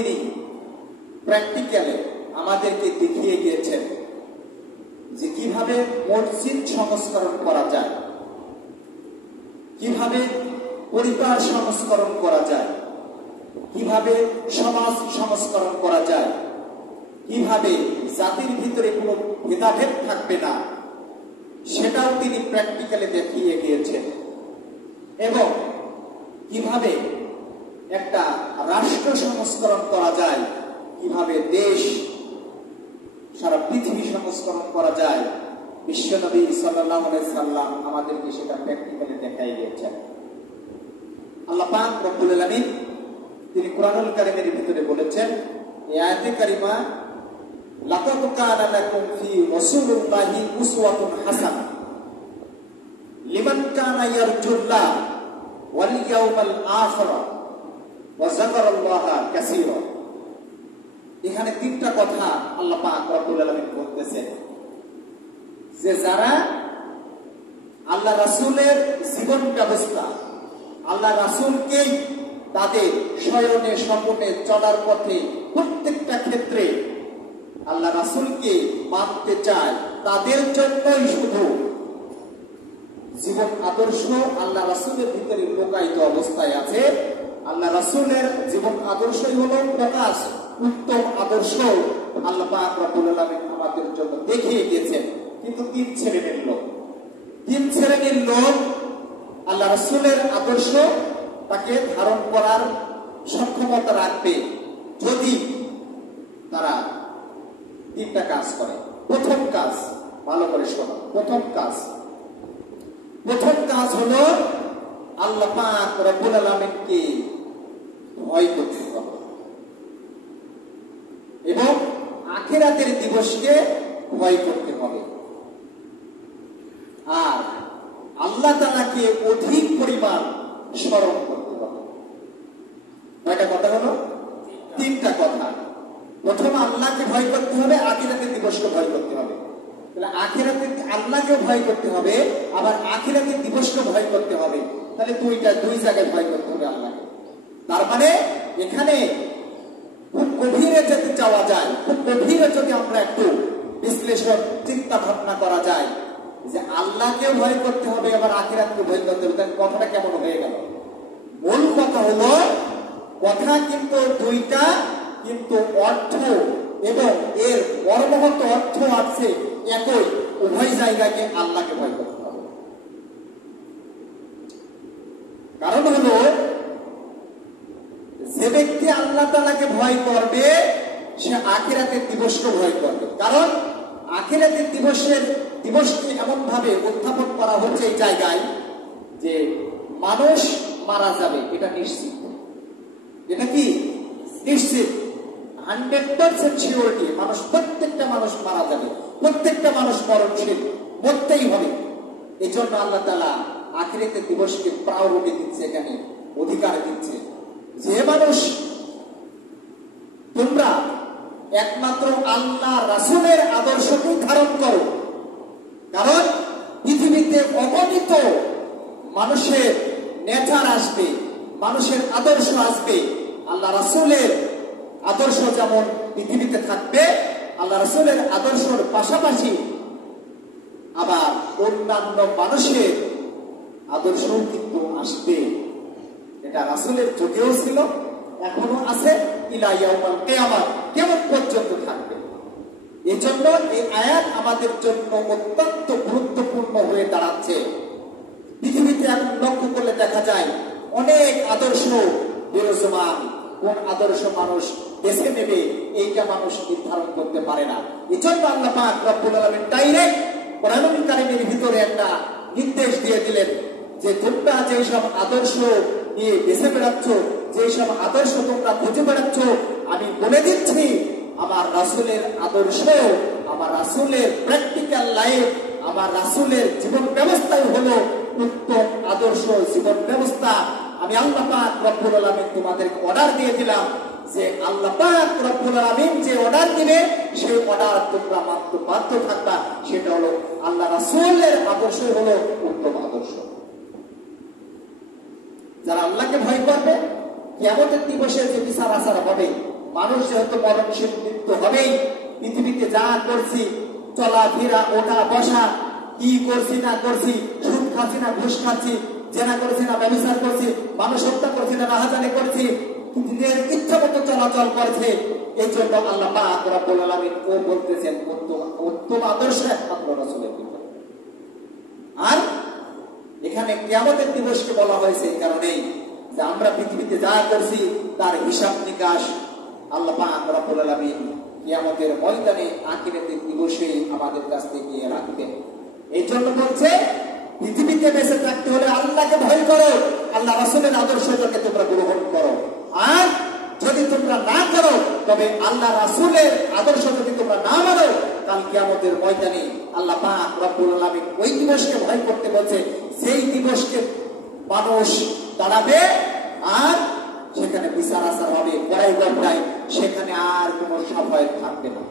তিনি প্র্যাকটিক্যালে আমাদেরকে দেখিয়ে গিয়েছেন যে কিভাবে মসজিদ সংস্করণ করা যায়, কিভাবে পরিবার সংস্করণ করা যায়, কিভাবে সমাজ সংস্করণ করা যায়, কিভাবে জাতির ভিতরে কোনো ভেদাভেদ থাকবে না, সেটাও তিনি প্র্যাকটিক্যালি দেখিয়ে গিয়েছেন। এবং কিভাবে একটা রাষ্ট্র সংস্করণ করা যায়, কিভাবে দেশ সারা পৃথিবী সংস্করণ করা যায়, বিশ্বনবী সাল্লাল্লাহু আলাইহি সাল্লাম আমাদেরকে সেটা প্র্যাকটিক্যালি দেখাই গিয়েছেন। আল্লাহ পাক রব্বুল আলামিন তিনি কুরআনুল কারীমের ভিতরে বলেছেন, এই আয়াতে কারিমা, লাকাদ কানা লাকুম ফি রাসূলিল্লাহি উসওয়াতুন হাসানাহ লিমান কানা ইয়ারজুল্লাহ ওয়াল ইয়াউমাল আখির ওয়া যাকারাল্লাহা কাসীরা। এখানে তিনটা কথা আল্লাহ পাক রব্বুল আলামিন বলতেছেন যে যারা আল্লাহ রাসূলের জীবন ব্যবস্থা, আল্লাহ রাসূলকেই তাদের শয়নে স্বপনে চলার পথে প্রত্যেকটা ক্ষেত্রে আল্লাহ রাসূলকে মানতে চায়, তাদের জন্যই শুধু জীবন আদর্শ আল্লাহ রাসূলের ভিতরে লুকায়িত অবস্থায় আছে। আল্লাহ রাসূলের জীবন আদর্শই হলো প্রকাশ, উত্তম আদর্শ আল্লাহ পাক রব্বুল আলামিন আমাদের জন্য দেখিয়ে গিয়েছেন। কিন্তু তিন শ্রেণীর লোক আল্লাহ রাসূলের আদর্শ তাকে ধারণ করার সক্ষমতা রাখবে যদি তারা তিনটা কাজ করে। প্রথম কাজ, ভালো করে শোনো, প্রথম কাজ হলো আল্লাহ পাক রব্বুল আলামিনকে ভয় করতে হবে এবং আখিরাতের দিবসকে ভয় করতে হবে, আর আল্লাহ তাআলাকে অধিক পরিমাণ স্মরণ করতে হবে। কয়টা কথা হলো? তিনটা কথা। প্রথম আল্লাহকে ভয় করতে হবে, আখিরাতের দিবসকে ভয় করতে হবে। তাহলে আখিরাতে আল্লাহকে ভয় করতে হবে, আবার আখিরাতের দিবসকে ভয় করতে হবে। তাহলে দুই জায়গায় ভয় করতে হবে আল্লাহকে। তার মানে এখানে খুব গভীরে যেতে চাওয়া যায়, খুব গভীরে যদি আমরা একটু বিশ্লেষণ চিন্তা ভাবনা করা যায় যে আল্লাহকে ভয় করতে হবে আবার আখিরাতকে ভয় করতে হবে, তাহলে কথাটা কেমন হয়ে গেল? মূল কথা হলো, কথা কিন্তু দুইটা, কিন্তু অর্থ এবং এর মর্মগত অর্থ আছে একই। উভয় জায়গাকে আল্লাহকে ভয় করতে হবে। কারণ হলো, যে ব্যক্তি আল্লাহ তাআলাকে ভয় করবে সে আখিরাতের দিবসকে ভয় করবে। কারণ আখিরাতের দিবসকে এমন ভাবে উত্থাপন করা হচ্ছে এই জায়গায় যে মানুষ মারা যাবে, এটা নিশ্চিত। এটা কি নিশ্চিত? 100% সিউরিটি, প্রত্যেকটা মানুষ মারা যাবে, প্রত্যেকটা মানুষ মরণশীল, মরতেই হবে। এই জন্য আল্লাহ তাআলা আখিরাতের দিবসকে প্রায়োরিটি দিচ্ছে, এখানে অধিকার দিচ্ছে যে মানুষ তোমরা একমাত্র আল্লাহ রাসূলের আদর্শকেই ধারণ করো। কারণ পৃথিবীতে অগণিত মানুষের নেচার আসবে, মানুষের আদর্শ আসবে। আল্লাহ রাসূলের আদর্শ যেমন পৃথিবীতে থাকবে, আল্লাহ রাসূলের আদর্শের পাশাপাশি আবার অন্যান্য মানুষের আদর্শও কিন্তু আসবে। এটা রাসূলের যুগেও ছিল, এখনো আছে, ইলা ইয়াউমাল কিয়ামাত, কিয়ামত পর্যন্ত থাকবে। এজন্য এই আয়াত আমাদের জন্য অত্যন্ত গুরুত্বপূর্ণ হয়ে দাঁড়াচ্ছে। পৃথিবীতে এখন লক্ষ্য করলে দেখা যায় অনেক আদর্শ বিরাজমান। কোন আদর্শ মানুষ বেছে নেবে এইটা মানুষ নির্ধারণ করতে পারে না। এজন্য আল্লাহ পাক রব্বুল আলামিন ডাইরেক্ট কোরআনুল কারীমের ভিতরে একটা নির্দেশ দিয়ে দিলেন যে তোমরা যেসব আদর্শ নিয়ে বেছে বেড়াচ্ছ, যেসব আদর্শ তোমরা খুঁজে বেড়াচ্ছ, আমি বলে দিচ্ছি আমার রাসূলের আদর্শ, আমার রাসূলের প্র্যাকটিক্যাল লাইফ, আমার রাসূলের জীবন ব্যবস্থাই হলো উত্তম আদর্শ জীবন ব্যবস্থা। আমি আল্লাহ পাক রব্বুল আলামিন তোমাদেরকে অর্ডার দিয়ে দিলাম যে আল্লাহ পাক রব্বুল আলামিন যে অর্ডার দিবে সেই অর্ডার তোমরা মানতে বাধ্য থাকবা। সেটা হলো আল্লাহ রাসূলের আদর্শ হলো উত্তম আদর্শ। যারা আল্লাহকে ভয় করবে, কিয়ামতের দিবসে যে বিচার আচার হবে মানুষ যেহেতু মরণশীল মৃত্যু হবেই, পৃথিবীতে যা করছি, চলাফেরা, ওঠা বসা, কি করছি না করছি, সুদ খাচ্ছি না ঘুষ খাচ্ছি, জেনা করছি না ব্যবচার করছি, মানুষ হত্যা করছি না রাহাজানি করছি, নিজের ইচ্ছা মতো চলাচল করছে। এই জন্য আল্লাহ পাক রব্বুল আলামিন ও বলতেছেন উত্তম আদর্শ একমাত্র রাসূলের ভিতরে। আর এখানে কিয়ামতের দিবসকে বলা হয়েছে এই কারণেই যে আমরা পৃথিবীতে যা করছি তার হিসাব নিকাশ আল্লাহ পাক রব্বুল আলামিন কিয়ামতের ময়দানে আখিরাতের দিবসে আমাদের কাছ থেকে রাখবেন। এই জন্য বলছে পৃথিবীতে বেঁচে থাকতে হলে আল্লাহকে ভয় করো, আল্লাহ রাসূলের আদর্শকে তোমরা গ্রহণ করো। আর যদি তোমরা না করো, তবে আল্লাহ রাসূলের আদর্শ যদি তোমরা না মানো, কাল কিয়ামতের ময়দানে আল্লাহ পাক রব্বুল আলামিন ওই দিবসকে ভয় করতে বলছে, সেই দিবসকে মানুষ দাঁড়াবে আর সেখানে বিচার আচার হবে, বড়াই গড়াই, সেখানে আর কোনো সভয় থাকবে না।